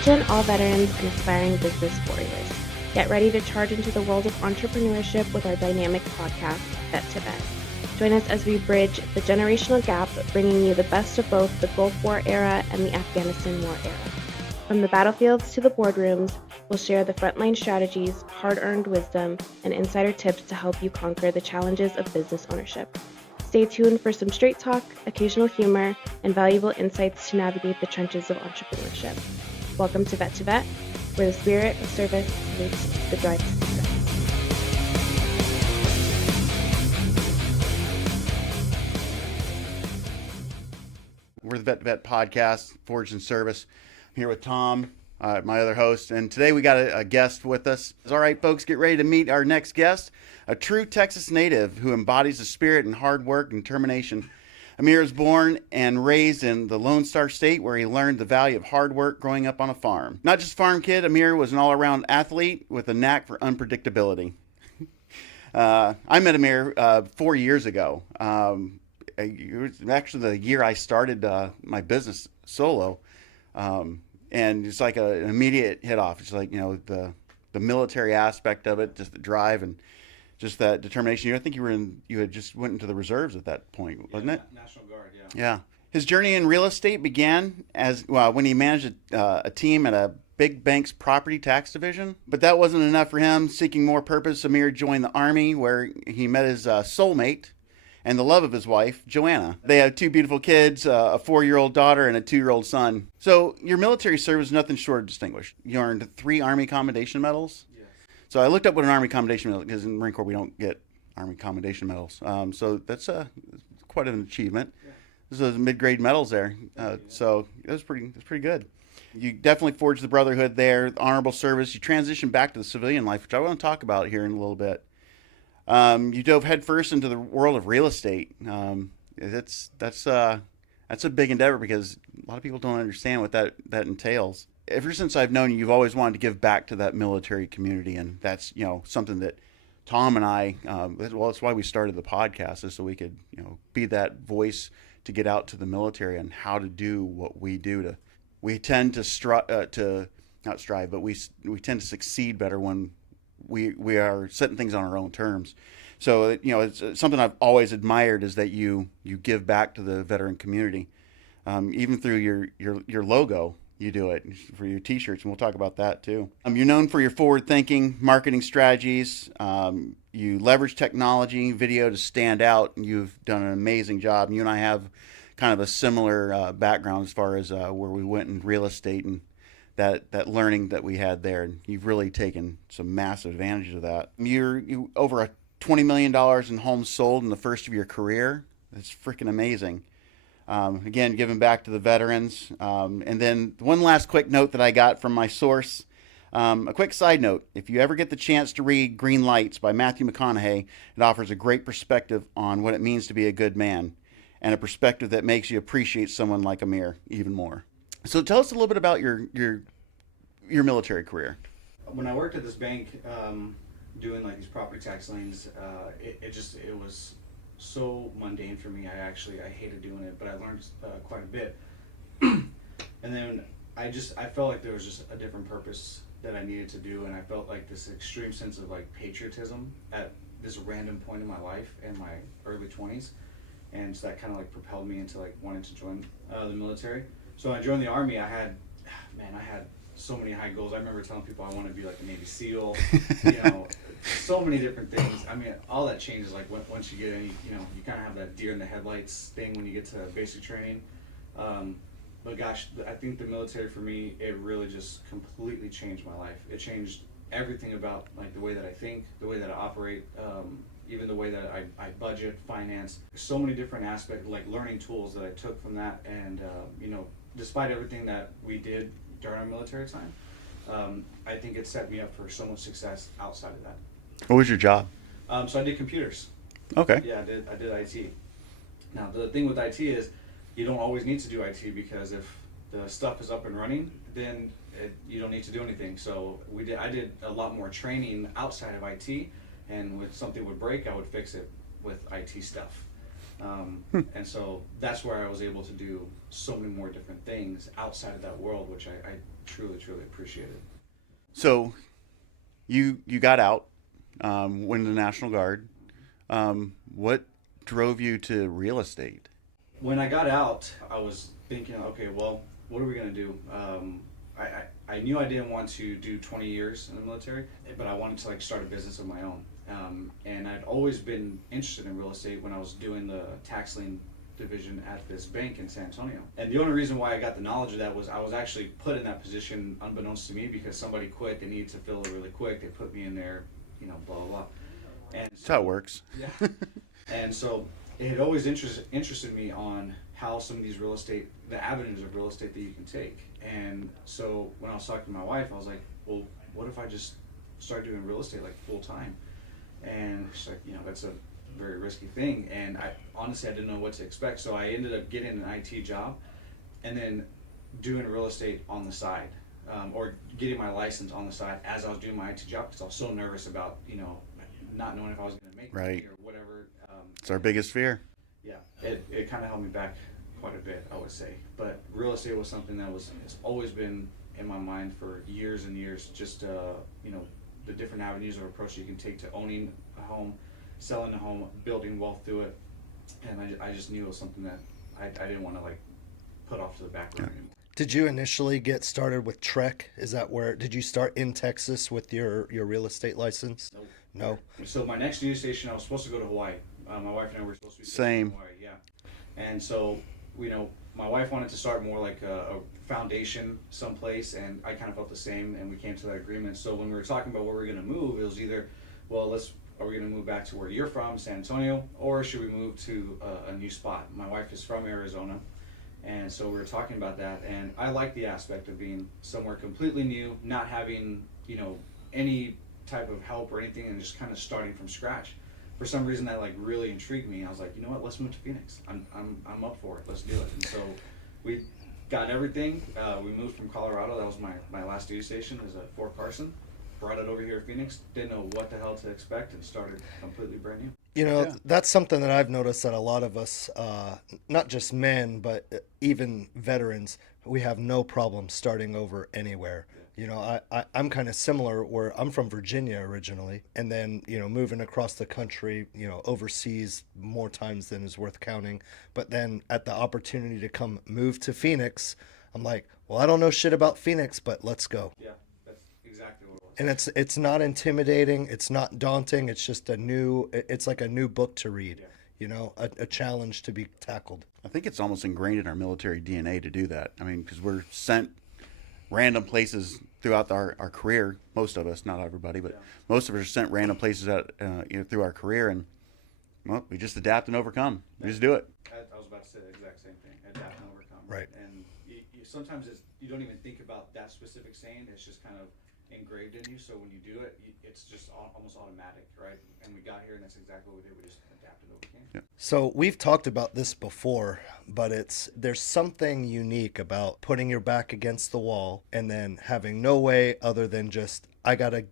Attention all veterans and aspiring business warriors. Get ready to charge into the world of entrepreneurship with our dynamic podcast, Vet to Vet. Join us as we bridge the generational gap, bringing you the best of both the Gulf War era and the Afghanistan War era. From the battlefields to the boardrooms, we'll share the frontline strategies, hard-earned wisdom, and insider tips to help you conquer the challenges of business ownership. Stay tuned for some straight talk, occasional humor, and valuable insights to navigate the trenches of entrepreneurship. Welcome to Vet, where the spirit of service meets the drive to success. We're the Vet podcast, Forged in Service. I'm here with Tom, my other host, and today we got a guest with us. All right, folks, get ready to meet our next guest, a true Texas native who embodies the spirit and hard work and determination. Amir was born and raised in the Lone Star State, where he learned the value of hard work growing up on a farm. Not just a farm kid, Amir was an all-around athlete with a knack for unpredictability. I met Amir 4 years ago. It was actually the year I started my business solo. And it's like an immediate hit off. It's like, you know, the military aspect of it, just the drive and just that determination. I think you had just went into the reserves at that point, wasn't it? National Guard, yeah. Yeah. His journey in real estate began when he managed a team at a big bank's property tax division. But that wasn't enough for him. Seeking more purpose, Amir joined the Army, where he met his soulmate and the love of his wife, Joanna. They have two beautiful kids, a 4-year-old daughter and a 2-year-old son. So your military service is nothing short of distinguished. You earned 3 Army Commendation Medals. Yes. So I looked up what an Army Commendation Medal is, because in the Marine Corps we don't get Army Commendation Medals. So that's quite an achievement. Yeah. This is mid-grade medals there. So it was pretty good. You definitely forged the brotherhood there, honorable service. You transitioned back to the civilian life, which I want to talk about here in a little bit. You dove headfirst into the world of real estate. That's a big endeavor, because a lot of people don't understand what that entails. Ever since I've known you, you've always wanted to give back to that military community, and that's, you know, something that Tom and I, that's why we started the podcast, is so we could, you know, be that voice to get out to the military and how to do what we do. We tend to not strive, but we tend to succeed better when we are setting things on our own terms. So, you know, it's something I've always admired, is that you give back to the veteran community. Even through your logo, you do it for your t-shirts, and we'll talk about that too. You're known for your forward-thinking marketing strategies. You leverage technology, video to stand out, and you've done an amazing job. You and I have kind of a similar background as far as where we went in real estate and that learning that we had there, and you've really taken some massive advantage of that. You over $20 million in homes sold in the first of your career. That's freaking amazing. Again, giving back to the veterans. And then one last quick note that I got from my source. A quick side note: if you ever get the chance to read Green Lights by Matthew McConaughey, it offers a great perspective on what it means to be a good man, and a perspective that makes you appreciate someone like Amir even more. So tell us a little bit about your military career. When I worked at this bank, doing like these property tax liens, it was so mundane for me. I hated doing it, but I learned quite a bit. And then I felt like there was just a different purpose that I needed to do, and I felt like this extreme sense of like patriotism at this random point in my life in my early 20s, and so that kind of like propelled me into like wanting to join the military. So when I joined the Army, I had so many high goals. I remember telling people I want to be like a Navy SEAL, you know, so many different things. I mean, all that changes like once you get in, you know, you kind of have that deer in the headlights thing when you get to basic training. But gosh, I think the military for me, it really just completely changed my life. It changed everything about like the way that I think, the way that I operate, even the way that I budget, finance. So many different aspects, like learning tools that I took from that, and you know, despite everything that we did during our military time, I think it set me up for so much success outside of that. What was your job? So I did computers. Okay. Yeah, I did IT. Now the thing with IT is you don't always need to do IT, because if the stuff is up and running, then you don't need to do anything. So I did a lot more training outside of IT, and when something would break, I would fix it with IT stuff. And so that's where I was able to do so many more different things outside of that world, which I truly, truly appreciated. So you got out, went in the National Guard. What drove you to real estate? When I got out, I was thinking, okay, well, what are we going to do? I knew I didn't want to do 20 years in the military, but I wanted to like start a business of my own. And I'd always been interested in real estate when I was doing the tax lien division at this bank in San Antonio. And the only reason why I got the knowledge of that was I was actually put in that position unbeknownst to me because somebody quit. They needed to fill it really quick. They put me in there, blah, blah, blah. And That's how it works. Yeah. And so it had always interested me on how some of these the avenues of real estate that you can take. And so when I was talking to my wife, I was like, well, what if I just start doing real estate like full time? And she's like, that's a very risky thing. And I didn't know what to expect. So I ended up getting an IT job and then doing real estate on the side, or getting my license on the side as I was doing my IT job because I was so nervous about, not knowing if I was going to make Right. money or whatever. It's our biggest fear. Yeah, it kind of held me back quite a bit, I would say. But real estate was something that it's always been in my mind for years and years. Just the different avenues of approach you can take to owning a home, selling a home, building wealth through it, and I just knew it was something that I didn't want to like put off to the background anymore. Did you initially get started with Trek? Did you start in Texas with your real estate license? Nope. No. So my next duty station, I was supposed to go to Hawaii. My wife and I were supposed to be Same. in Hawaii, yeah. And so, my wife wanted to start more like a foundation someplace, and I kind of felt the same, and we came to that agreement. So when we were talking about where we were going to move, it was either, well, are we going to move back to where you're from, San Antonio, or should we move to a new spot? My wife is from Arizona, and so we were talking about that, and I like the aspect of being somewhere completely new, not having, any type of help or anything, and just kind of starting from scratch. For some reason that like really intrigued me. I was like, you know what, let's move to Phoenix. I'm up for it. Let's do it. And so we got everything. We moved from Colorado. That was my last duty station, was at Fort Carson. Brought it over here to Phoenix. Didn't know what the hell to expect and started completely brand new. Yeah. That's something that I've noticed that a lot of us, not just men, but even veterans, we have no problem starting over anywhere. I'm kind of similar where I'm from Virginia originally, and then, moving across the country, overseas more times than is worth counting. But then at the opportunity to move to Phoenix, I'm like, well, I don't know shit about Phoenix, but let's go. Yeah, that's exactly what it was. And it's not intimidating. It's not daunting. It's just it's like a new book to read, a challenge to be tackled. I think it's almost ingrained in our military DNA to do that. I mean, because we're sent random places throughout our career. Most of us, not everybody, but most of us are sent random places through our career, and well, we just adapt and overcome. We just do it. I was about to say the exact same thing. Adapt and overcome. Right. And sometimes you don't even think about that specific saying. It's just kind of engraved in you. So when you do it, it's just almost automatic, right? And we got here, and that's exactly what we did. We just adapted and overcame. Yeah. So we've talked about this before, but there's something unique about putting your back against the wall and then having no way other than just, I gotta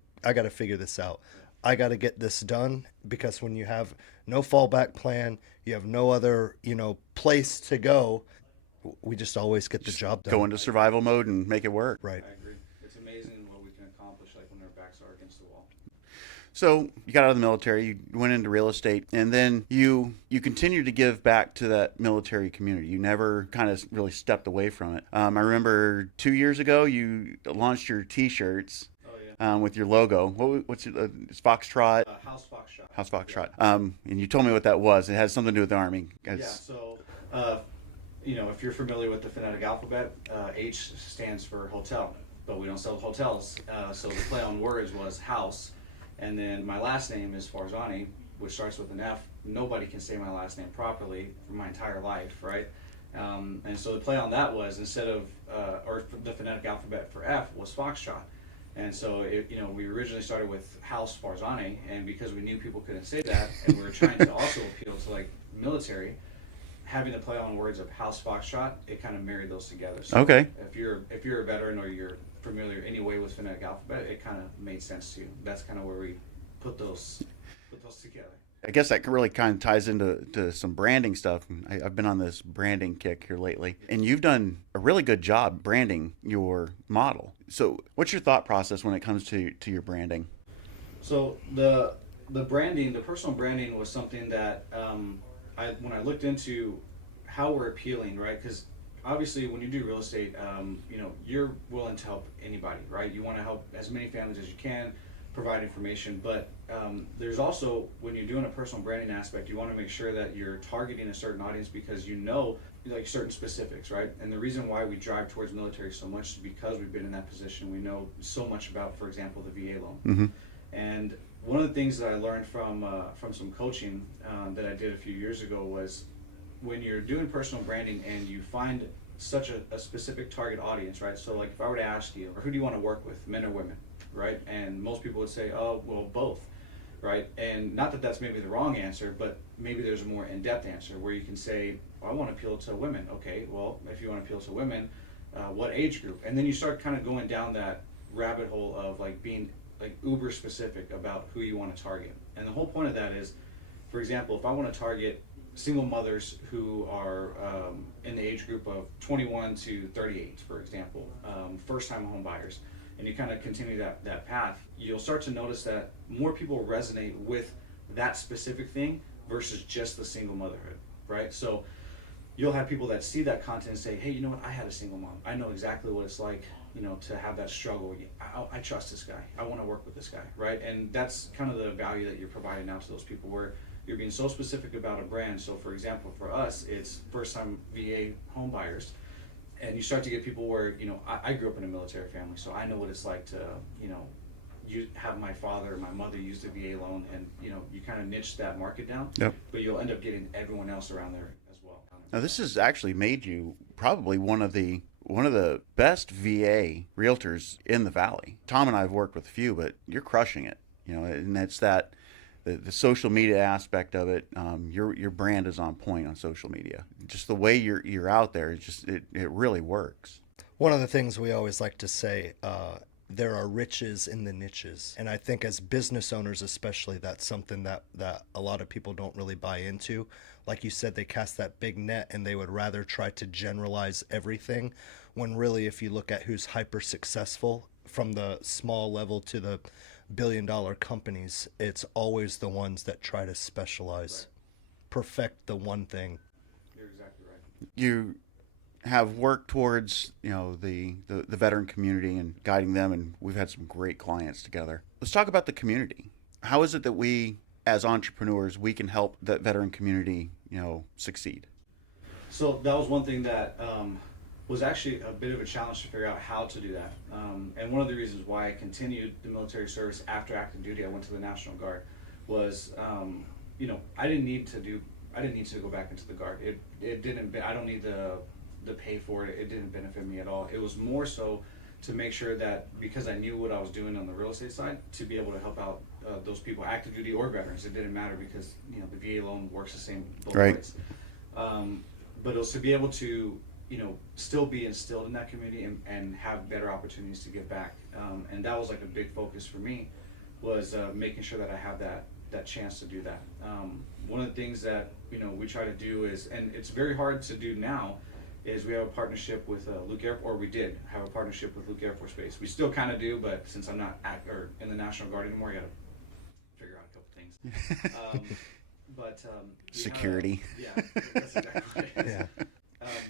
figure this out. I gotta get this done, because when you have no fallback plan, you have no other, place to go, we just always get the job done. Go into survival mode and make it work. Right. I agree. It's amazing what we can accomplish, like when our backs are against the wall. So you got out of the military, you went into real estate, and then you continued to give back to that military community. You never kind of really stepped away from it. I remember 2 years ago you launched your T-shirts. Oh yeah. With your logo. What's it? It's Foxtrot. House Foxtrot. House Foxtrot. And you told me what that was. It has something to do with the Army. Yeah. So, if you're familiar with the phonetic alphabet, H stands for hotel, but we don't sell hotels. So the play on words was house, and then my last name is Farzaneh, which starts with an F. Nobody can say my last name properly for my entire life, right? And so the play on that was, instead of or the phonetic alphabet for F was Foxtrot. And so, we originally started with House Farzaneh, and because we knew people couldn't say that, and we were trying to also appeal to like military, having the play on words of House Foxtrot, it kind of married those together. So Okay. If you're a veteran or you're familiar anyway with phonetic alphabet, it kind of made sense to you. That's kind of where we put those together. I guess that really kind of ties into some branding stuff. I've been on this branding kick here lately, and you've done a really good job branding your model. So, what's your thought process when it comes to your branding? So the branding, the personal branding, was something that when I looked into how we're appealing, right? Because obviously, when you do real estate, you're willing to help anybody, right? You want to help as many families as you can, provide information, but there's also, when you're doing a personal branding aspect, you want to make sure that you're targeting a certain audience because you know like certain specifics, right? And the reason why we drive towards military so much is because we've been in that position. We know so much about, for example, the VA loan. Mm-hmm. And one of the things that I learned from some coaching that I did a few years ago was when you're doing personal branding and you find such a specific target audience, right? So like if I were to ask you, or who do you want to work with, men or women, right? And most people would say, oh, well, both, right? And not that that's maybe the wrong answer, but maybe there's a more in-depth answer where you can say, well, I want to appeal to women. Okay, well, if you want to appeal to women, what age group? And then you start kind of going down that rabbit hole of like being like uber specific about who you want to target. And the whole point of that is, for example, if I want to target single mothers who are in the age group of 21 to 38, for example, first-time home buyers, and you kind of continue that path, you'll start to notice that more people resonate with that specific thing versus just the single motherhood, right? So you'll have people that see that content and say, hey, you know what, I had a single mom. I know exactly what it's like, to have that struggle. I trust this guy. I want to work with this guy, right? And that's kind of the value that you're providing now to those people, where you're being so specific about a brand. So for example, for us, it's first-time VA home buyers. And you start to get people where, I grew up in a military family, so I know what it's like to, you have my father or my mother use the VA loan, and, you kind of niche that market down. Yep. But you'll end up getting everyone else around there as well. Now, this has actually made you probably one of the best VA realtors in the Valley. Tom and I have worked with a few, but you're crushing it. And it's that the social media aspect of it. Your brand is on point on social media. Just the way you're out there, it really works. One of the things we always like to say, there are riches in the niches. And I think as business owners especially, that's something that a lot of people don't really buy into. Like you said, they cast that big net and they would rather try to generalize everything, when really if you look at who's hyper successful from the small level to the billion-dollar companies, it's always the ones that try to specialize, perfect the one thing. You're exactly right. You have worked towards the veteran community and guiding them, and we've had some great clients together. Let's talk about the community. How is it that we as entrepreneurs we can help that veteran community succeed? So that was one thing that was actually a bit of a challenge to figure out how to do that. And one of the reasons why I continued the military service after active duty, I went to the National Guard, was I didn't need to go back into the Guard. It didn't. I don't need the pay for it. It didn't benefit me at all. It was more so to make sure that, because I knew what I was doing on the real estate side, to be able to help out those people, active duty or veterans. It didn't matter, because the VA loan works the same both ways. But it was to be able to still be instilled in that community and have better opportunities to give back. And that was like a big focus for me, was making sure that I have that chance to do that. One of the things that we try to do is, and it's very hard to do now, is we have a partnership with Luke Air, or we did have a partnership with Luke Air Force Base. We still kind of do, but since I'm not in the National Guard anymore, I got to figure out a couple things. Security. That's exactly what it is. Yeah.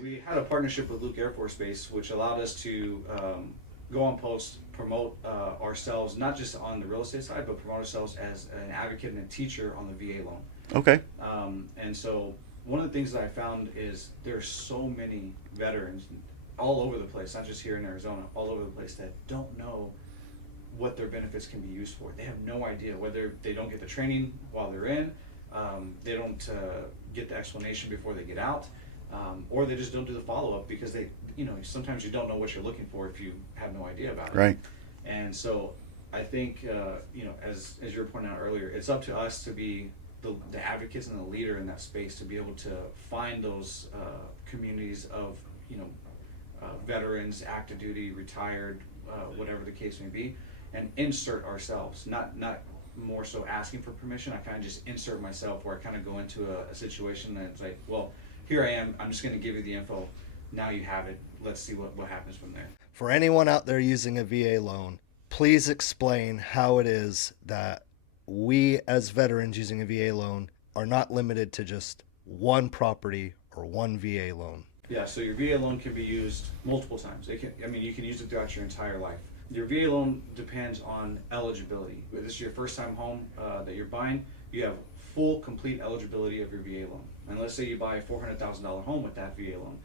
We had a partnership with Luke Air Force Base, which allowed us to go on post, promote ourselves, not just on the real estate side, but promote ourselves as an advocate and a teacher on the VA loan. Okay. And so one of the things that I found is there's so many veterans all over the place, not just here in Arizona, all over the place, that don't know what their benefits can be used for. They have no idea, whether they don't get the training while they're in, they don't get the explanation before they get out, or they just don't do the follow-up because sometimes you don't know what you're looking for if you have no idea about it. Right. And so I think, as you were pointing out earlier, it's up to us to be the advocates and the leader in that space, to be able to find those communities of veterans, active duty, retired, whatever the case may be, and insert ourselves, not more so asking for permission. I kind of just insert myself, where I kind of go into a situation and it's like, well, here I am. I'm just going to give you the info. Now you have it. Let's see what happens from there. For anyone out there using a VA loan, please explain how it is that we as veterans using a VA loan are not limited to just one property or one VA loan. Yeah, so your VA loan can be used multiple times. You can use it throughout your entire life. Your VA loan depends on eligibility. If this is your first time home that you're buying, you have full, complete eligibility of your VA loan. And let's say you buy a $400,000 home with that VA loan,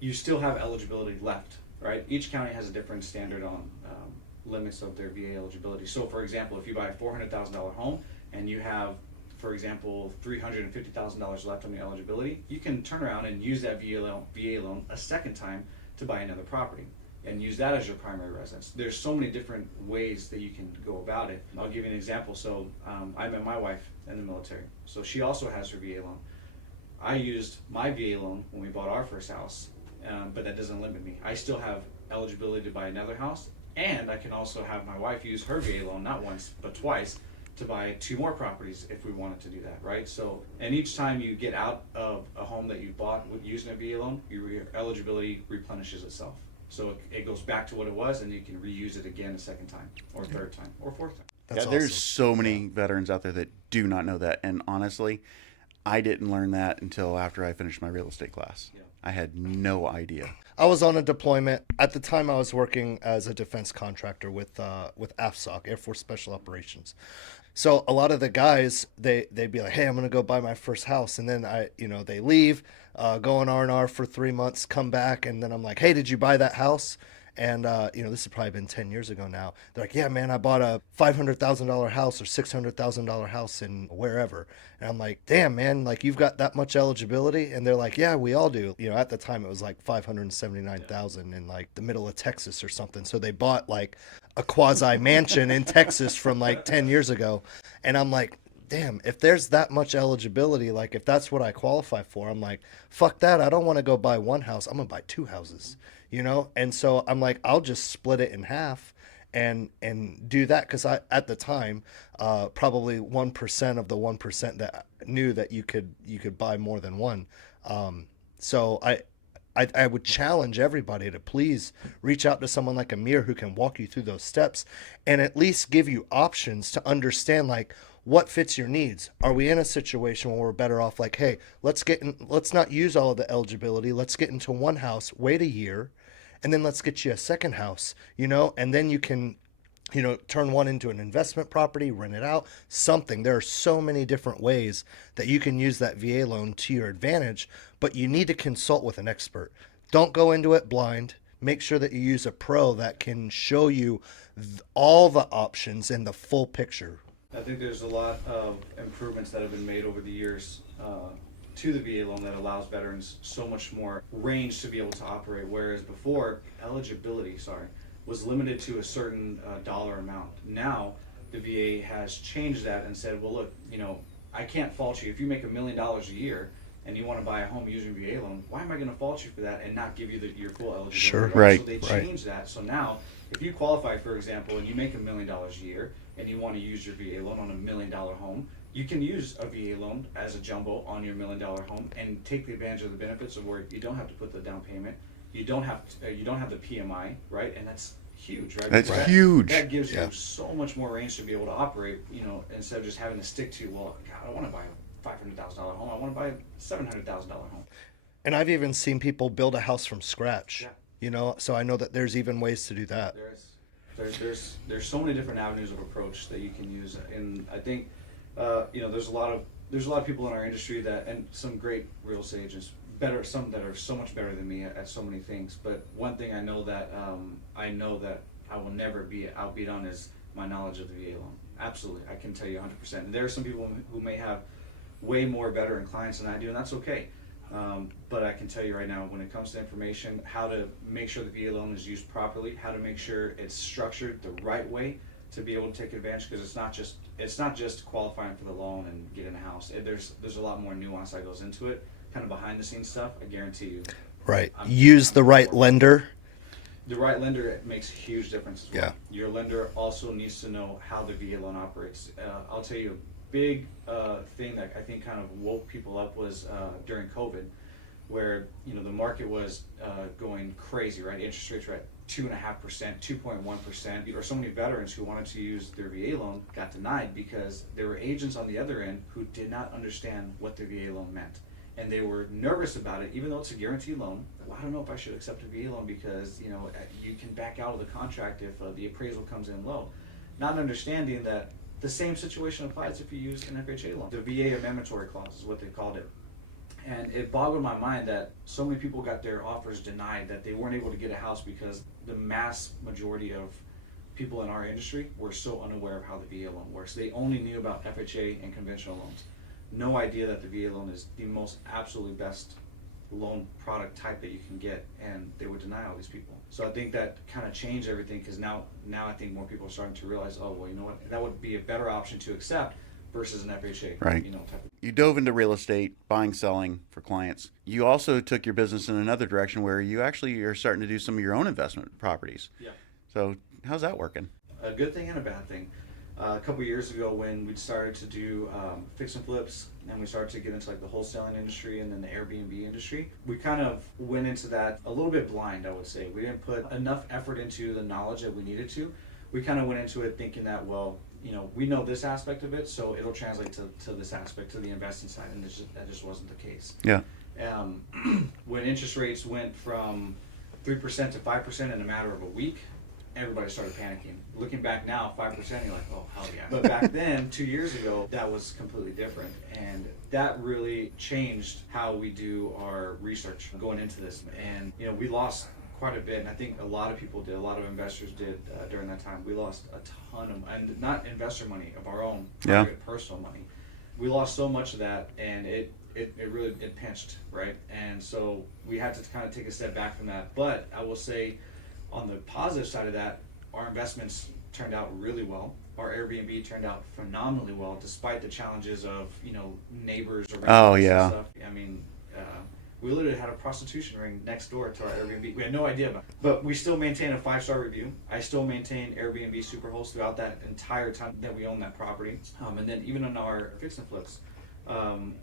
you still have eligibility left, right? Each county has a different standard on limits of their VA eligibility. So for example, if you buy a $400,000 home and you have, for example, $350,000 left on your eligibility, you can turn around and use that VA loan a second time to buy another property and use that as your primary residence. There's so many different ways that you can go about it. I'll give you an example. So I met my wife in the military. So she also has her VA loan. I used my VA loan when we bought our first house, but that doesn't limit me. I still have eligibility to buy another house, and I can also have my wife use her VA loan, not once, but twice, to buy 2 more properties if we wanted to do that, right? So, and each time you get out of a home that you bought with using a VA loan, your eligibility replenishes itself. So it goes back to what it was, and you can reuse it again a second time, or third time, or fourth time. That's There's awesome. so many veterans out there that do not know that. And honestly, I didn't learn that until after I finished my real estate class. Yeah. I had no idea. I was on a deployment. At the time, I was working as a defense contractor with AFSOC, Air Force Special Operations. So a lot of the guys, they'd be like, hey, I'm going to go buy my first house. And then they leave, go on R&R for 3 months, come back. And then I'm like, hey, did you buy that house? And, this has probably been 10 years ago now. They're like, yeah, man, I bought a $500,000 house or $600,000 house in wherever. And I'm like, damn, man, like you've got that much eligibility? And they're like, yeah, we all do. At the time it was like 579,000 in like the middle of Texas or something. So they bought like a quasi mansion in Texas from like 10 years ago. And I'm like, damn, if there's that much eligibility, like if that's what I qualify for, I'm like, fuck that. I don't want to go buy one house. I'm going to buy 2 houses, And so I'm like, I'll just split it in half and do that. Cause at the time, probably 1% of the 1% that knew that you could buy more than one. So I would challenge everybody to please reach out to someone like Amir who can walk you through those steps and at least give you options to understand like what fits your needs. Are we in a situation where we're better off like, hey, let's not use all of the eligibility. Let's get into one house, wait a year, and then let's get you a second house, and then you can, turn one into an investment property, rent it out, something. There are so many different ways that you can use that VA loan to your advantage, but you need to consult with an expert. Don't go into it blind. Make sure that you use a pro that can show you all the options and the full picture. I think there's a lot of improvements that have been made over the years to the VA loan that allows veterans so much more range to be able to operate, whereas before eligibility, was limited to a certain dollar amount. Now the VA has changed that and said, well, look, I can't fault you if you make $1 million a year and you want to buy a home using VA loan. Why am I going to fault you for that and not give you your full eligibility? Sure, right. So they changed that. So now, if you qualify, for example, and you make $1 million a year and you want to use your VA loan on a $1 million home, you can use a VA loan as a jumbo on your $1 million home and take the advantage of the benefits of where you don't have to put the down payment, you don't have the PMI, right? And that's huge, right? That's Because huge. That gives Yeah. you so much more range to be able to operate, instead of just having to stick to, well, God, I don't want to buy a $500,000 home. I want to buy a $700,000 home. And I've even seen people build a house from scratch, so I know that there's even ways to do that. There's so many different avenues of approach that you can use, and I think there's a lot of people in our industry that, and some great real estate agents, some that are so much better than me at so many things. But one thing I know that I will never be outbeat on is my knowledge of the VA loan. Absolutely, I can tell you 100%. And there are some people who may have way more veteran clients than I do, and that's okay. But I can tell you right now, when it comes to information, how to make sure the VA loan is used properly, how to make sure it's structured the right way to be able to take advantage, because it's not just qualifying for the loan and getting a house. There's a lot more nuance that goes into it, kind of behind the scenes stuff. I guarantee you. Right. Use the right lender. The right lender makes a huge difference as well. Yeah. Your lender also needs to know how the VA loan operates. I'll tell you a big thing that I think kind of woke people up was during COVID, where the market was going crazy, right? Interest rates were at 2.5%, 2.1%. There were so many veterans who wanted to use their VA loan got denied because there were agents on the other end who did not understand what the VA loan meant. And they were nervous about it, even though it's a guaranteed loan. Well, I don't know if I should accept a VA loan because you can back out of the contract if the appraisal comes in low. Not understanding that the same situation applies if you use an FHA loan. The VA amendatory clause is what they called it. And it boggled my mind that so many people got their offers denied that they weren't able to get a house because the mass majority of people in our industry were so unaware of how the VA loan works. They only knew about FHA and conventional loans. No idea that the VA loan is the most absolutely best loan product type that you can get, and they would deny all these people. So I think that kind of changed everything, because now I think more people are starting to realize, oh, well, you know what, that would be a better option to accept versus an FHA. Right. Type of. You dove into real estate, buying, selling for clients. You also took your business in another direction where you actually are starting to do some of your own investment properties. Yeah. So how's that working? A good thing and a bad thing. A couple years ago, when we started to do fix and flips, and we started to get into like the wholesaling industry and then the Airbnb industry, we kind of went into that a little bit blind, I would say. We didn't put enough effort into the knowledge that we needed to. We kind of went into it thinking that, well, we know this aspect of it, so it'll translate to this aspect, to the investing side, and that just wasn't the case. Yeah. When interest rates went from 3% to 5% in a matter of a week, everybody started panicking. Looking back now, 5%, you're like, oh, hell yeah. But back then, 2 years ago, that was completely different. And that really changed how we do our research going into this. And, we lost quite a bit. And I think a lot of people did, a lot of investors did during that time. We lost a ton of, and not investor money, of our own private, personal money. We lost so much of that, and it really pinched, right? And so we had to kind of take a step back from that. But I will say, on the positive side of that, our investments turned out really well. Our Airbnb turned out phenomenally well, despite the challenges of neighbors or yeah. stuff. I mean, we literally had a prostitution ring next door to our Airbnb. We had no idea about it, but we still maintain a 5-star review. I still maintain Airbnb Superhost throughout that entire time that we own that property. And then even on our fix and flips,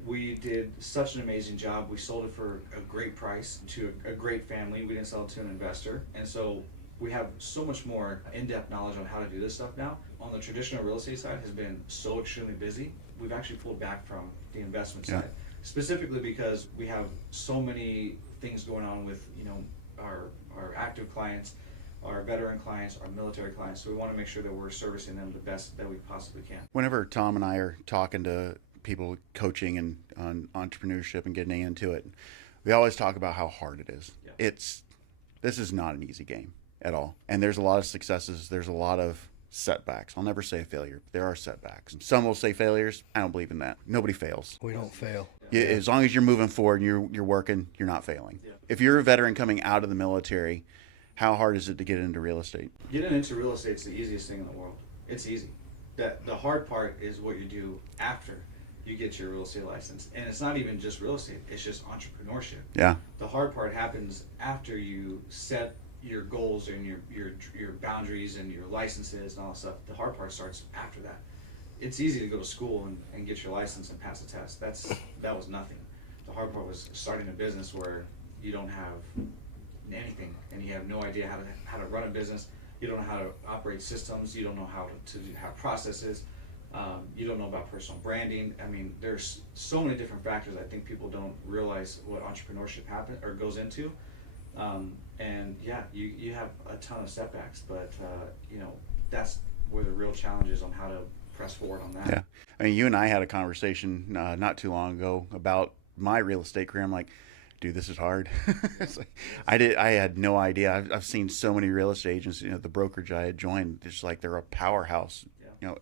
we did such an amazing job. We sold it for a great price to a great family. We didn't sell it to an investor. And so we have so much more in-depth knowledge on how to do this stuff now. On the traditional real estate side has been so extremely busy. We've actually pulled back from the investment side, specifically because we have so many things going on with, our active clients, our veteran clients, our military clients. So we want to make sure that we're servicing them the best that we possibly can. Whenever Tom and I are talking to people coaching and on entrepreneurship and getting into it, we always talk about how hard it is. Yeah. This is not an easy game at all. And there's a lot of successes. There's a lot of setbacks. I'll never say a failure. There are setbacks. Some will say failures. I don't believe in that. Nobody fails. We don't fail. As long as you're moving forward and you're working, you're not failing. Yeah. If you're a veteran coming out of the military, how hard is it to get into real estate? Getting into real estate is the easiest thing in the world. It's easy. The hard part is what you do after you get your real estate license. And it's not even just real estate, it's just entrepreneurship. Yeah. The hard part happens after you set your goals and your boundaries and your licenses and all that stuff. The hard part starts after that. It's easy to go to school and get your license and pass a test. That was nothing. The hard part was starting a business where you don't have anything and you have no idea how to run a business. You don't know how to operate systems. You don't know how to have processes. You don't know about personal branding. I mean, there's so many different factors. I think people don't realize what entrepreneurship goes into. And yeah, you have a ton of setbacks, but that's where the real challenge is on how to press forward on that. Yeah. I mean, you and I had a conversation not too long ago about my real estate career. I'm like, dude, this is hard. It's like, I had no idea. I've seen so many real estate agents, the brokerage I had joined, just like they're a powerhouse,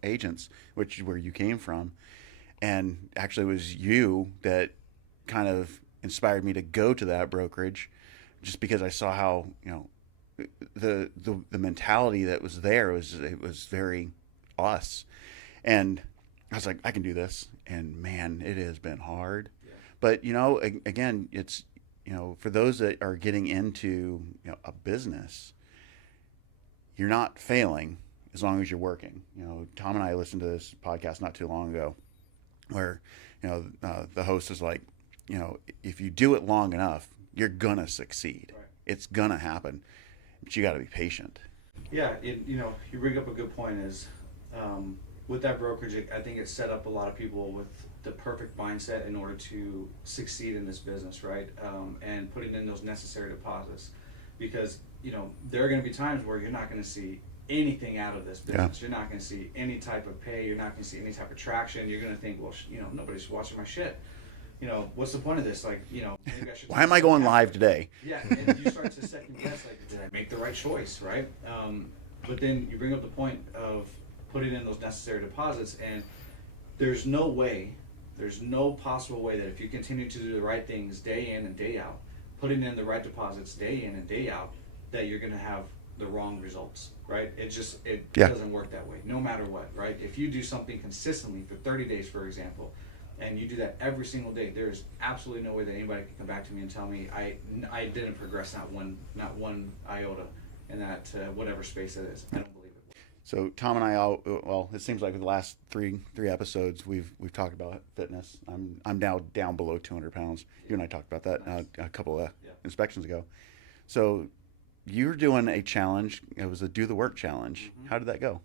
agents, which is where you came from. And actually it was you that kind of inspired me to go to that brokerage, just because I saw how, the mentality that was there it was very us. And I was like, I can do this. And man, it has been hard. Yeah. But, again, it's, for those that are getting into, a business, you're not failing as long as you're working. You know, Tom and I listened to this podcast not too long ago where, you know, the host is like, you know, if you do it long enough, you're going to succeed. Right. It's going to happen, but you got to be patient. Yeah, you know, you bring up a good point is with that brokerage, I think it set up a lot of people with the perfect mindset in order to succeed in this business, right? And putting in those necessary deposits, because, you know, there are going to be times where you're not going to see anything out of this business. You're not going to see any type of pay. You're not going to see any type of traction. You're going to think, well, you know, nobody's watching my shit. You know, what's the point of this? Like, you know, maybe I should. Why am I going live today? Yeah, and you start to second guess, like, did I make the right choice, right? But then you bring up the point of putting in those necessary deposits, and there's no possible way that if you continue to do the right things day in and day out, putting in the right deposits day in and day out, that you're going to have the wrong results, right? It doesn't work that way, no matter what, right? If you do something consistently for 30 days, for example, and you do that every single day, there is absolutely no way that anybody can come back to me and tell me I didn't progress not one iota in that whatever space it is. I don't believe it. So Tom and I, well, it seems like with the last three episodes, we've talked about fitness. I'm now down below 200 pounds. You and I talked about that a couple of inspections ago. So you're doing a challenge. It was a do the work challenge. Mm-hmm. How did that go?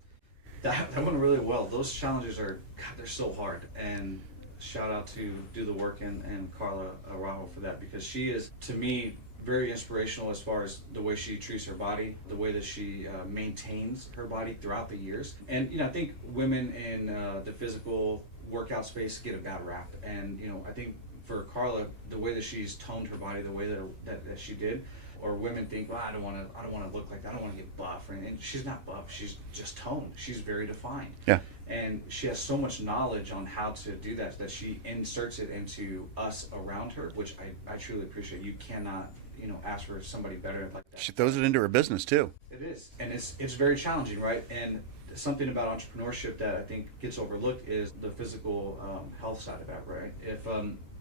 That went really well. Those challenges they're so hard. And shout out to Do the Work and Carla Araujo for that, because she is, to me, very inspirational as far as the way she treats her body, the way that she maintains her body throughout the years. And, you know, I think women in the physical workout space get a bad rap. And, you know, I think for Carla, the way that she's toned her body, the way that she did, or women think, well, I don't want to look like that. I don't want to get buff. And she's not buff. She's just toned. She's very defined. Yeah. And she has so much knowledge on how to do that she inserts it into us around her, which I truly appreciate. You cannot, you know, ask for somebody better like that. She throws it into her business too. It is, and it's very challenging, right? And something about entrepreneurship that I think gets overlooked is the physical health side of that, right? If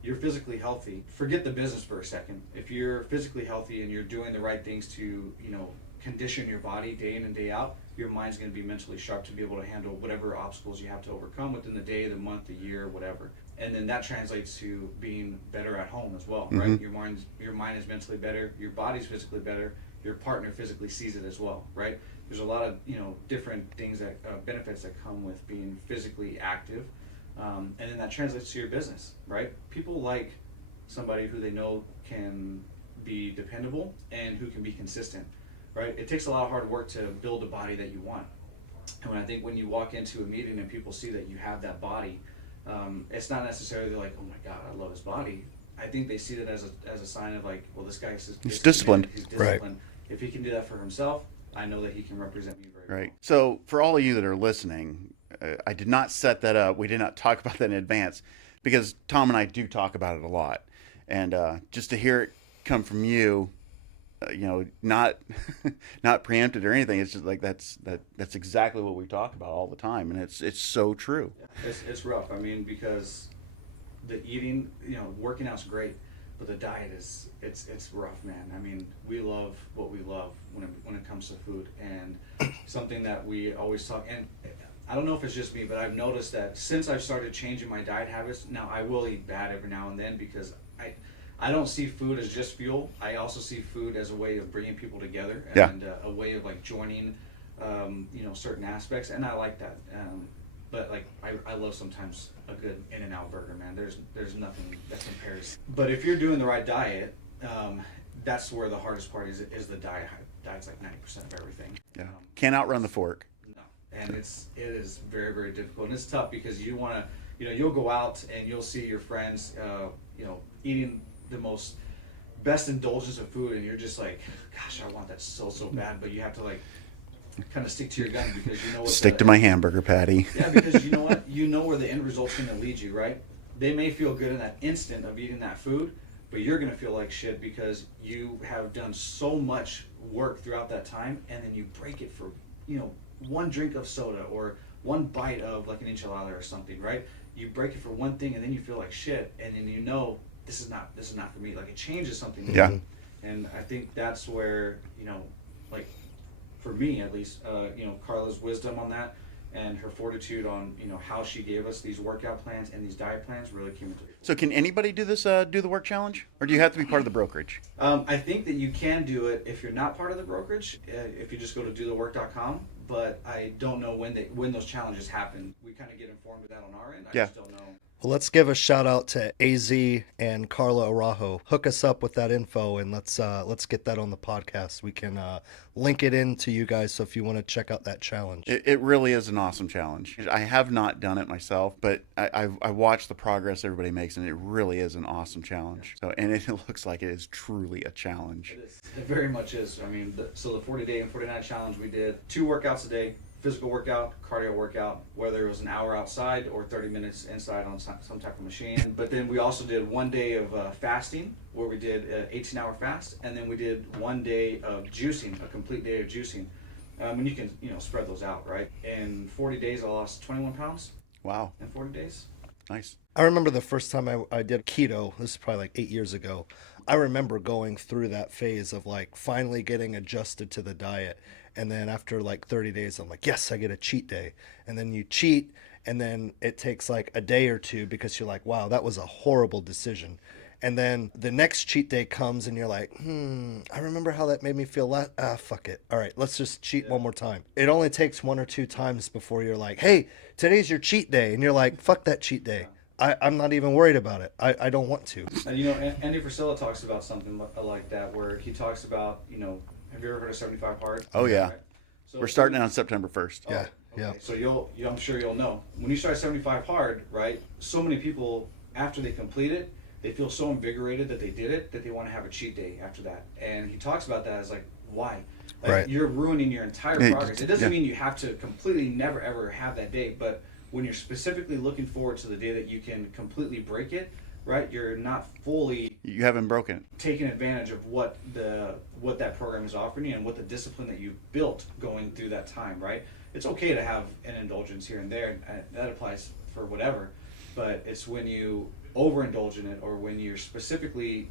you're physically healthy, forget the business for a second. If you're physically healthy and you're doing the right things to, you know, condition your body day in and day out, your mind's going to be mentally sharp to be able to handle whatever obstacles you have to overcome within the day, the month, the year, whatever. And then that translates to being better at home as well, right? Mm-hmm. Your mind is mentally better, your body's physically better, your partner physically sees it as well, right? There's a lot of, you know, different things that benefits that come with being physically active, and then that translates to your business, right? People like somebody who they know can be dependable and who can be consistent, right? It takes a lot of hard work to build a body that you want. And I think when you walk into a meeting and people see that you have that body, it's not necessarily like, oh my God, I love his body. I think they see that as a sign of like, well, this guy is disciplined. He's disciplined. Right. If he can do that for himself, I know that he can represent me very well. Right. So for all of you that are listening, I did not set that up. We did not talk about that in advance because Tom and I do talk about it a lot. And just to hear it come from you, you know, not preempted or anything. It's just like that's exactly what we talk about all the time, and it's so true. Yeah, it's rough. I mean, because the eating, you know, working out's great, but the diet it's rough, man. I mean, we love what we love when it comes to food, and something that we always talk. And I don't know if it's just me, but I've noticed that since I've started changing my diet habits, now I will eat bad every now and then because I don't see food as just fuel. I also see food as a way of bringing people together and a way of like joining, you know, certain aspects, and I like that. But like I love sometimes a good In-N-Out burger, man. There's nothing that compares. But if you're doing the right diet, that's where the hardest part is the diet. Diet's like 90% of everything. Yeah, can't outrun the fork. No, and it is very, very difficult, and it's tough because you want to, you know, you'll go out and you'll see your friends, you know, eating the most best indulgence of food, and you're just like, gosh, I want that so bad, but you have to like kind of stick to your gun because you know what stick to my hamburger patty. Yeah, because you know what, you know where the end result's going to lead you, right? They may feel good in that instant of eating that food, but you're going to feel like shit because you have done so much work throughout that time, and then you break it for, you know, one drink of soda or one bite of like an enchilada or something, right? You break it for one thing, and then you feel like shit, and then you know this is not for me. Like it changes something. Yeah. And I think that's where, you know, like for me at least, Carla's wisdom on that and her fortitude on, how she gave us these workout plans and these diet plans really came into it. So can anybody do this, do the work challenge? Or do you have to be part of the brokerage? I think that you can do it if you're not part of the brokerage, if you just go to dothework.com, but I don't know when those challenges happen. We kind of get informed of that on our end. I just don't know. Well, let's give a shout out to AZ and Carla Araujo. Hook us up with that info, and let's get that on the podcast. We can link it in to you guys, so if you want to check out that challenge. It really is an awesome challenge. I have not done it myself, but I watch the progress everybody makes, and it really is an awesome challenge. So, and it looks like it is truly a challenge. It is. It very much is. I mean, so the 40-day and 40-night challenge, we did 2 workouts a day. Physical workout, cardio workout, whether it was an hour outside or 30 minutes inside on some type of machine. But then we also did 1 day of fasting, where we did an 18-hour fast, and then we did 1 day of juicing, a complete day of juicing. And you can, spread those out, right? In 40 days, I lost 21 pounds. Wow. In 40 days. Nice. I remember the first time I did keto. This is probably like 8 years ago. I remember going through that phase of like finally getting adjusted to the diet. And then after like 30 days, I'm like, yes, I get a cheat day. And then you cheat, and then it takes like a day or two because you're like, wow, that was a horrible decision. And then the next cheat day comes and you're like, I remember how that made me feel. Fuck it. All right, let's just cheat one more time. It only takes 1 or 2 times before you're like, hey, today's your cheat day. And you're like, fuck that cheat day. I'm not even worried about it. I don't want to. And Andy Frisella talks about something like that, where he talks about, have you ever heard of 75 Hard? Oh, yeah. Right. So We're starting on September 1st. Yeah. Okay. So I'm sure you'll know. When you start 75 Hard, right, so many people, after they complete it, they feel so invigorated that they did it, that they want to have a cheat day after that. And he talks about that as like, why? Like, Right. You're ruining your entire progress. It doesn't mean you have to completely never, ever have that day, but when you're specifically looking forward to the day that you can completely break it, right, you're not fully You haven't broken it. taking advantage of what that program is offering you and what the discipline that you've built going through that time, right? It's okay to have an indulgence here and there, and that applies for whatever, but it's when you overindulge in it, or when you're specifically,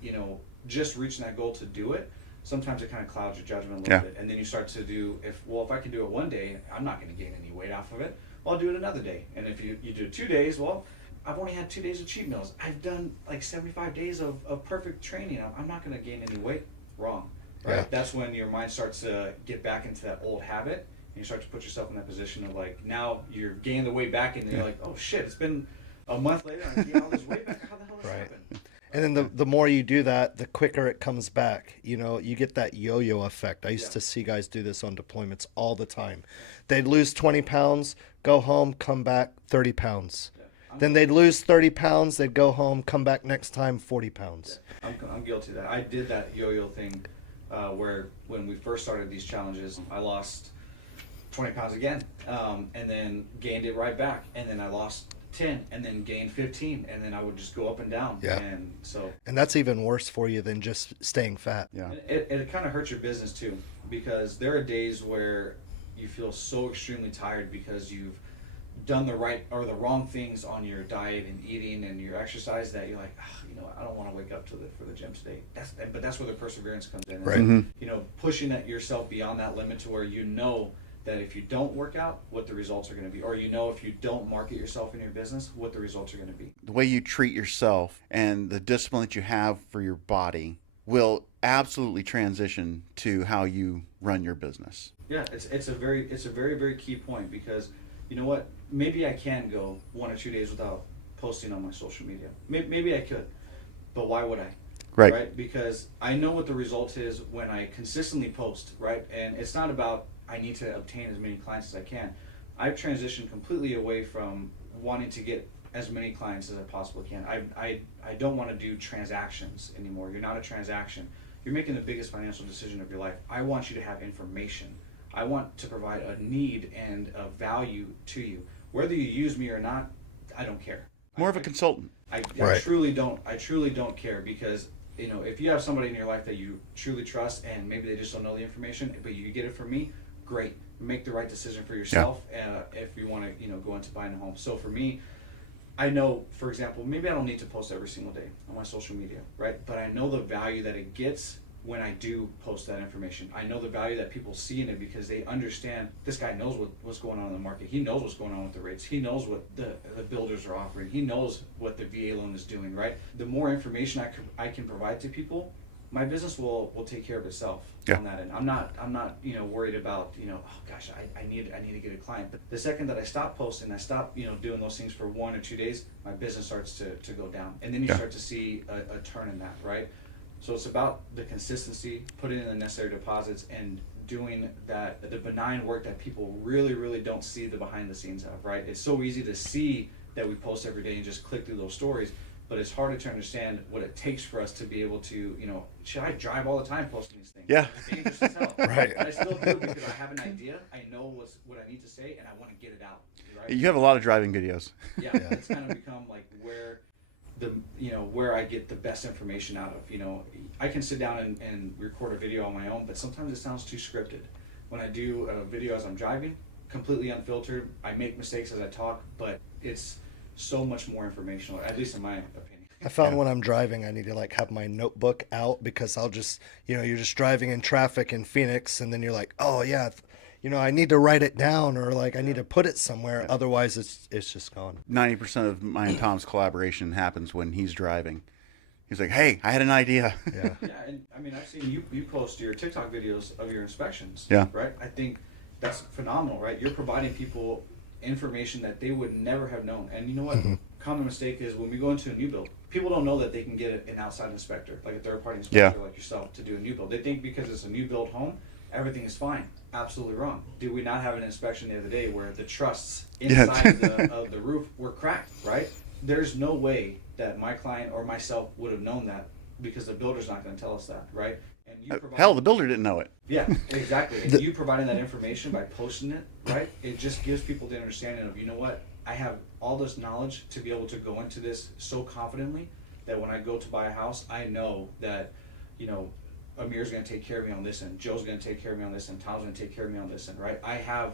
just reaching that goal to do it, sometimes it kind of clouds your judgment a little bit, and then you start to do, if I can do it 1 day, I'm not going to gain any weight off of it, well, I'll do it another day. And if you do 2 days, well, I've only had 2 days of cheat meals. I've done like 75 days of perfect training. I'm not going to gain any weight. Wrong. Right? Yeah. That's when your mind starts to get back into that old habit, and you start to put yourself in that position of like, now you're gaining the weight back, and you're like, oh shit, it's been a month later, and I gained all this weight back. How the hell this happened? And then the more you do that, the quicker it comes back. You get that yo-yo effect. I used to see guys do this on deployments all the time. They'd lose 20 pounds, go home, come back 30 pounds. Then they'd lose 30 pounds, they'd go home, come back next time 40 pounds. I'm guilty of that. I did that yo-yo thing where when we first started these challenges, I lost 20 pounds again, and then gained it right back, and then I lost 10 and then gained 15, and then I would just go up and down. Yeah. And that's even worse for you than just staying fat. Yeah. It kind of hurts your business too, because there are days where you feel so extremely tired because you've done the right or the wrong things on your diet and eating and your exercise, that you're like, I don't want to wake up for the gym today. But that's where the perseverance comes in. Right. Mm-hmm. Pushing yourself beyond that limit to where that if you don't work out, what the results are going to be, or if you don't market yourself in your business, what the results are going to be. The way you treat yourself and the discipline that you have for your body will absolutely transition to how you run your business. Yeah, it's a very, very key point, because you know what? Maybe I can go 1 or 2 days without posting on my social media. Maybe I could, but why would I? Right. Because I know what the result is when I consistently post, right? And it's not about I need to obtain as many clients as I can. I've transitioned completely away from wanting to get as many clients as I possibly can. I don't want to do transactions anymore. You're not a transaction. You're making the biggest financial decision of your life. I want you to have information. I want to provide a need and a value to you. Whether you use me or not, I don't care. More of a consultant. I Right. truly don't care, because if you have somebody in your life that you truly trust, and maybe they just don't know the information, but you get it from me, great. Make the right decision for yourself. If you want to go into buying a home. So for me, I know, for example, maybe I don't need to post every single day on my social media, right? But I know the value that it gets when I do post that information. I know the value that people see in it because they understand this guy knows what's going on in the market. He knows what's going on with the rates. He knows what the builders are offering. He knows what the VA loan is doing, right? The more information I can provide to people, my business will take care of itself on that end. I'm not worried about, oh gosh, I need to get a client. But the second that I stop posting, I stop, doing those things for 1 or 2 days, my business starts to go down. And then you start to see a turn in that, right? So it's about the consistency, putting in the necessary deposits, and doing the benign work that people really, really don't see the behind the scenes of, right? It's so easy to see that we post every day and just click through those stories, but it's harder to understand what it takes for us to be able to, should I drive all the time posting these things? Yeah. It's dangerous as hell. Right. But I still do because I have an idea, I know what I need to say, and I want to get it out, right? You have a lot of driving videos. Yeah, it's kind of become like where I get the best information out of. I can sit down and record a video on my own, but sometimes it sounds too scripted. When I do a video as I'm driving, completely unfiltered, I make mistakes as I talk, but it's so much more informational, at least in my opinion. I found when I'm driving, I need to have my notebook out, because I'll just, you're just driving in traffic in Phoenix, and then you're like, oh yeah, I need to write it down, or I need to put it somewhere. Otherwise it's just gone. 90% of my and Tom's collaboration happens when he's driving. He's like, hey, I had an idea. Yeah. Yeah, and I mean, I've seen you post your TikTok videos of your inspections. Yeah. Right? I think that's phenomenal, right? You're providing people information that they would never have known. And you know what? Common mistake is when we go into a new build, people don't know that they can get an outside inspector, like a third-party inspector like yourself, to do a new build. They think because it's a new build home, everything is fine. Absolutely wrong. Did we not have an inspection the other day where the trusses inside of the roof were cracked, right? There's no way that my client or myself would have known that, because the builder's not going to tell us that, right? And you Hell, the builder didn't know it. Yeah, exactly. And you providing that information by posting it, right? It just gives people the understanding of, you know what, I have all this knowledge to be able to go into this so confidently that when I go to buy a house, I know that, Amir's going to take care of me on this end, Joe's going to take care of me on this end, Tom's going to take care of me on this end, right? I have,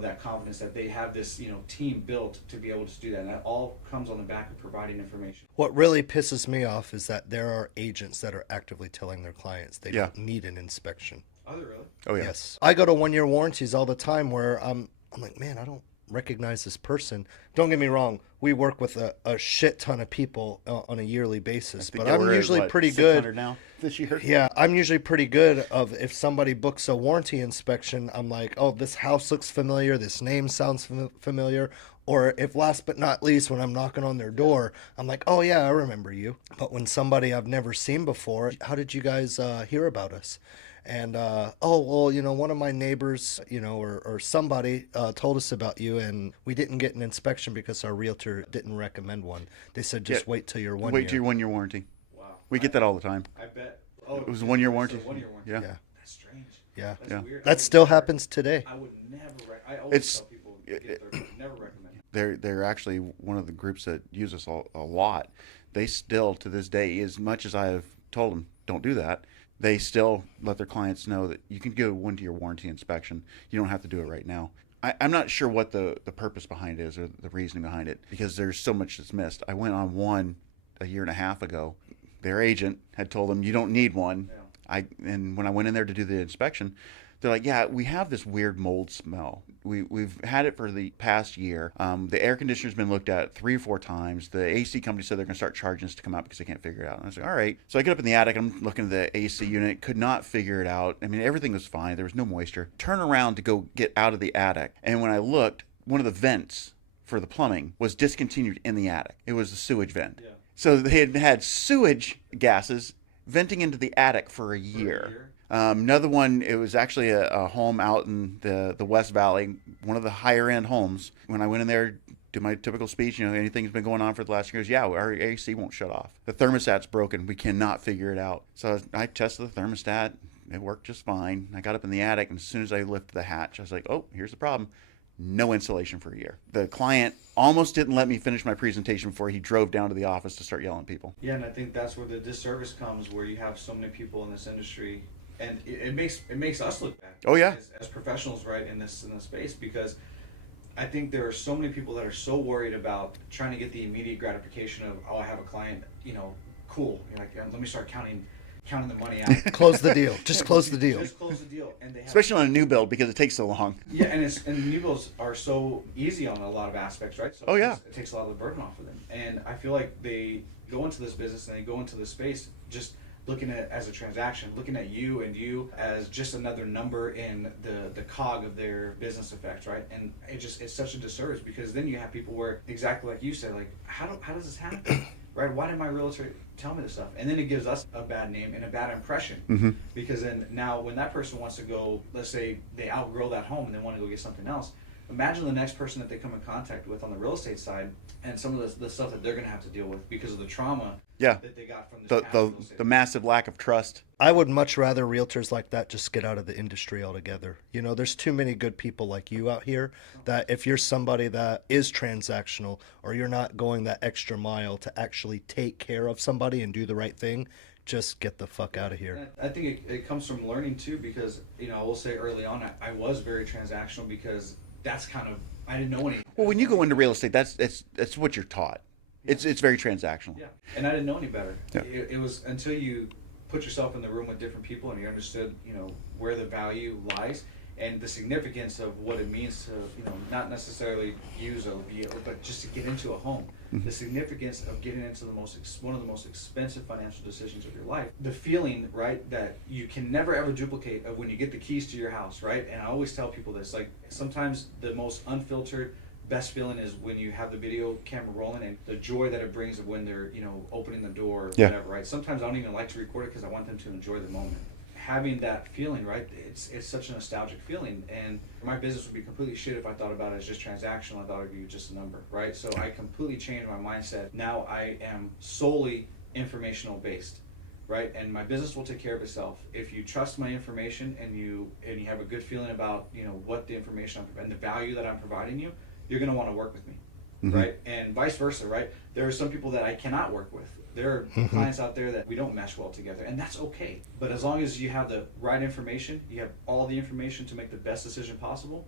that confidence that they have this, team built to be able to do that. And that all comes on the back of providing information. What really pisses me off is that there are agents that are actively telling their clients they don't need an inspection. Are they really? Oh, yeah. Yes. I go to 1-year warranties all the time where I'm like, man, I don't recognize this person. Don't get me wrong. We work with a shit ton of people on a yearly basis, but I'm usually pretty good. Now this year. Yeah, I'm usually pretty good of if somebody books a warranty inspection, I'm like, oh, this house looks familiar. This name sounds familiar. Or if last but not least, when I'm knocking on their door, I'm like, oh yeah, I remember you. But when somebody I've never seen before, how did you guys hear about us? And, one of my neighbors, or somebody told us about you, and we didn't get an inspection because our realtor didn't recommend one. They said, just wait till you're 1 year. Wait till your 1 year warranty. Wow. We get that all the time. I bet. Oh, It was a 1 year warranty. 1 year warranty. Yeah. That's strange. Yeah. That's weird. That still happens today. I would never. I always tell people never recommend. They're actually one of the groups that use us a lot. They still, to this day, as much as I have told them, don't do that, they still let their clients know that you can get a 1 year warranty inspection. You don't have to do it right now. I'm not sure what the purpose behind it is, or the reasoning behind it, because there's so much that's missed. I went on one a year and a half ago. Their agent had told them, you don't need one. Yeah. And when I went in there to do the inspection, they're like, yeah, we have this weird mold smell. We've had it for the past year. The air conditioner's been looked at 3 or 4 times. The AC company said they're going to start charging us to come out because they can't figure it out. And I was like, all right. So I get up in the attic. I'm looking at the AC unit. Could not figure it out. I mean, everything was fine. There was no moisture. Turn around to go get out of the attic. And when I looked, one of the vents for the plumbing was discontinued in the attic. It was a sewage vent. Yeah. So they had had sewage gases venting into the attic for a year. Another one, it was actually a home out in the West Valley, one of the higher end homes. When I went in there, do my typical speech, anything's been going on for the last years. Yeah, our AC won't shut off. The thermostat's broken. We cannot figure it out. So I tested the thermostat. It worked just fine. I got up in the attic, and as soon as I lifted the hatch, I was like, oh, here's the problem. No insulation for a year. The client almost didn't let me finish my presentation before he drove down to the office to start yelling at people. Yeah, and I think that's where the disservice comes, where you have so many people in this industry. And it makes us look bad. Oh yeah, as professionals, right, in this space, because I think there are so many people that are so worried about trying to get the immediate gratification of, oh, I have a client, cool. You're like, let me start counting, counting the money out. Close the deal. Just close the deal. Just close the deal. And they have, Especially on a new build because it takes so long. yeah, and new builds are so easy on a lot of aspects, right? So Oh, yeah. it takes a lot of the burden off of them. And I feel like they go into this business and they go into this space just looking at it as a transaction, looking at you and you as just another number in the cog of their business effect, right? And it's such a disservice, because then you have people where, exactly like you said, like, how does this happen? Right? Why did my realtor tell me this stuff? And then it gives us a bad name and a bad impression, because then now when that person wants to go, let's say they outgrow that home and they want to go get something else, imagine the next person that they come in contact with on the real estate side and some of the stuff that they're going to have to deal with because of the trauma that they got from this past real estate. The massive lack of trust. I would much rather realtors like that just get out of the industry altogether. You know, there's too many good people like you out here that if you're somebody that is transactional, or you're not going that extra mile to actually take care of somebody and do the right thing, just get the fuck out of here. And I think it comes from learning too, because, you know, I will say early on I was very transactional, because that's kind of, I didn't know any. Well, when you go into real estate, that's what you're taught. It's very transactional. Yeah, and I didn't know any better. Yeah. It was until you put yourself in the room with different people and you understood, you know, where the value lies and the significance of what it means to, you know, not necessarily use a vehicle, but just to get into a home. The significance of getting into one of the most expensive financial decisions of your life. The feeling, right, that you can never ever duplicate of when you get the keys to your house, right? And I always tell people this, like, sometimes the most unfiltered, best feeling is when you have the video camera rolling and the joy that it brings of when they're, you know, opening the door or whatever, right? Sometimes I don't even like to record it because I want them to enjoy the moment. Having that feeling, right, it's such a nostalgic feeling, and my business would be completely shit if I thought about it as just transactional. I thought it would be just a number, right? So I completely changed my mindset. Now I am solely informational based, right? And my business will take care of itself. If you trust my information and you have a good feeling about, you know, what the information and the value that I'm providing you, you're going to want to work with me, right? And vice versa, right? There are some people that I cannot work with. There are clients out there that we don't mesh well together, and that's okay. But as long as you have the right information, you have all the information to make the best decision possible,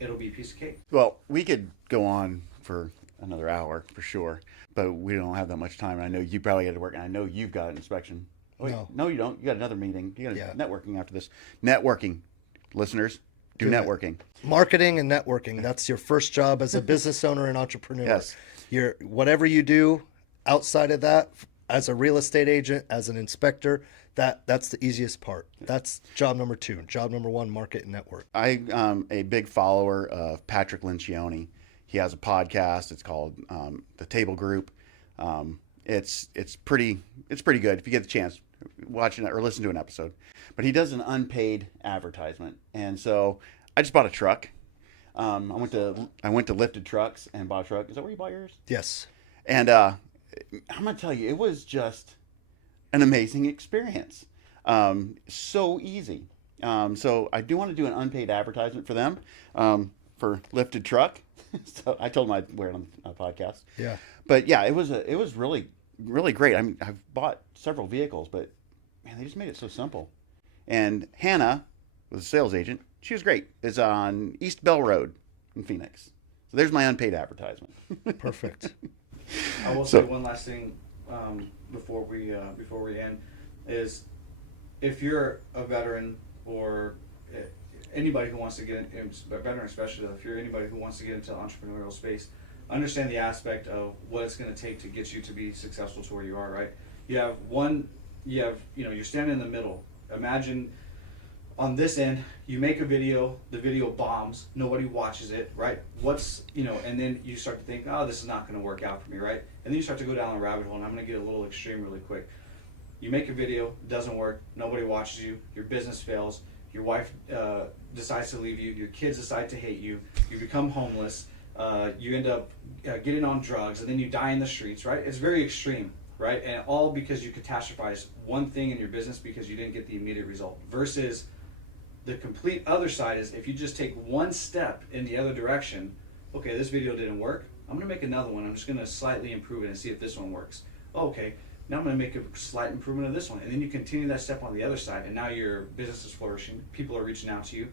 it'll be a piece of cake. Well, we could go on for another hour for sure, but we don't have that much time. And I know you probably got to work, and I know you've got an inspection. Wait, no, you don't. You got another meeting. You got networking after this. Networking, listeners, do networking. Marketing and networking. That's your first job as a business owner and entrepreneur. Yes. Whatever you do outside of that, as a real estate agent, as an inspector, that's the easiest part. That's job number 2. Job number 1, market and network. I am a big follower of Patrick Lencioni. He has a podcast. It's called The Table Group. It's pretty good if you get the chance watching it or listen to an episode. But he does an unpaid advertisement, and so I just bought a truck. I went to Lifted Trucks and bought a truck. Is that where you bought yours? Yes. And I'm gonna tell you, it was just an amazing experience. So easy. So I do want to do an unpaid advertisement for them, for Lifted Truck. So I told them I'd wear it on a podcast. Yeah. But yeah, it was really, really great. I mean, I've bought several vehicles, but man, they just made it so simple. And Hannah was a sales agent. She was great. It's on East Bell Road in Phoenix. So there's my unpaid advertisement. Perfect. I will say one last thing before we end is, if you're a veteran or anybody who wants to get in, a veteran especially, if you're anybody who wants to get into the entrepreneurial space, understand the aspect of what it's going to take to get you to be successful to where you are, right? You're standing in the middle. Imagine on this end, you make a video, the video bombs, nobody watches it, right? And then you start to think, oh, this is not going to work out for me, right? And then you start to go down a rabbit hole, and I'm going to get a little extreme really quick. You make a video, doesn't work, nobody watches you, your business fails, your wife decides to leave you, your kids decide to hate you, you become homeless, you end up getting on drugs, and then you die in the streets, right? It's very extreme, right? And all because you catastrophize one thing in your business because you didn't get the immediate result. Versus the complete other side is, if you just take one step in the other direction, okay, this video didn't work, I'm going to make another one, I'm just going to slightly improve it and see if this one works. Oh, okay, now I'm going to make a slight improvement of this one, and then you continue that step on the other side, and now your business is flourishing, people are reaching out to you,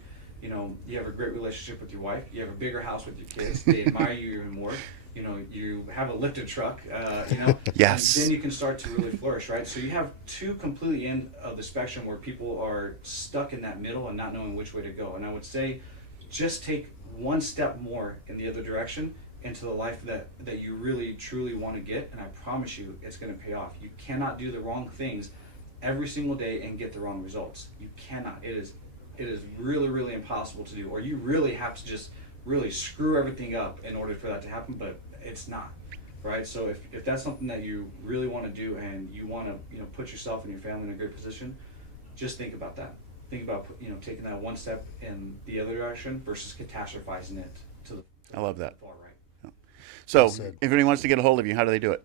you know, you have a great relationship with your wife, you have a bigger house with your kids, they admire you even more, you know, you have a lifted truck, you know, Yes. and then you can start to really flourish, right? So you have two completely end of the spectrum where people are stuck in that middle and not knowing which way to go. And I would say just take one step more in the other direction into the life that you really truly want to get, and I promise you it's going to pay off. You cannot do the wrong things every single day and get the wrong results. You cannot. It is really, really impossible to do, or you really have to just really screw everything up in order for that to happen, but it's not, right? So if that's something that you really want to do and you want to, you know, put yourself and your family in a great position, just think about that. Think about, you know, taking that one step in the other direction versus catastrophizing it to the I love that. far right. So, Well said. if anyone wants to get a hold of you, how do they do it?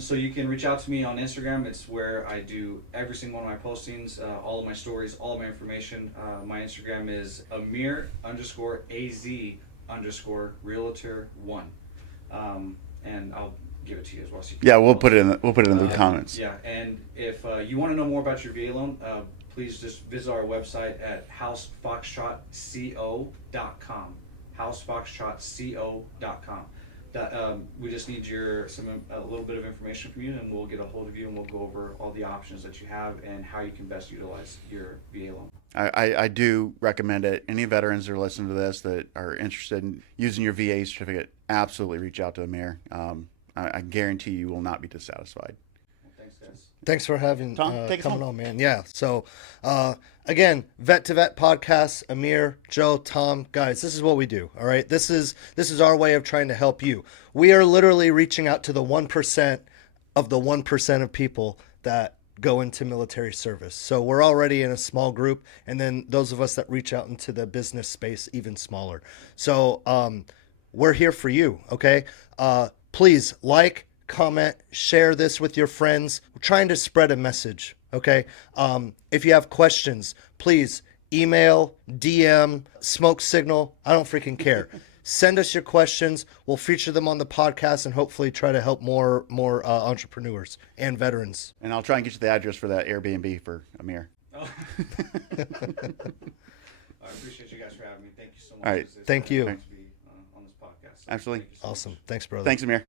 So you can reach out to me on Instagram. It's where I do every single one of my postings, all of my stories, all of my information. My Instagram is Amir_AZ_realtor1. And I'll give it to you as well. So you can Yeah, we'll put it in the comments. Yeah, and if you want to know more about your VA loan, please just visit our website at housefoxtrotco.com. housefoxtrotco.com. We just need a little bit of information from you, and we'll get a hold of you, and we'll go over all the options that you have and how you can best utilize your VA loan. I do recommend it. Any veterans that are listening to this that are interested in using your VA certificate, absolutely reach out to Amir. I guarantee you will not be dissatisfied. Well, thanks, guys. Thanks for having Tom, take us coming home. on, man. Yeah. So, again, Vet to Vet podcast. Amir, Joe, Tom, guys, this is what we do. All right. This is our way of trying to help you. We are literally reaching out to the 1% of the 1% of people that go into military service. So we're already in a small group, and then those of us that reach out into the business space, even smaller. So we're here for you. Okay. Please like, comment, share this with your friends. We're trying to spread a message, okay? If you have questions, please email, DM, smoke signal. I don't freaking care. Send us your questions. We'll feature them on the podcast and hopefully try to help more entrepreneurs and veterans. And I'll try and get you the address for that Airbnb for Amir. Oh. I appreciate you guys for having me. Thank you so much. All right. It's Thank you. an honor to be on this podcast. Absolutely. Thank you so much. Awesome. Thanks, brother. Thanks, Amir.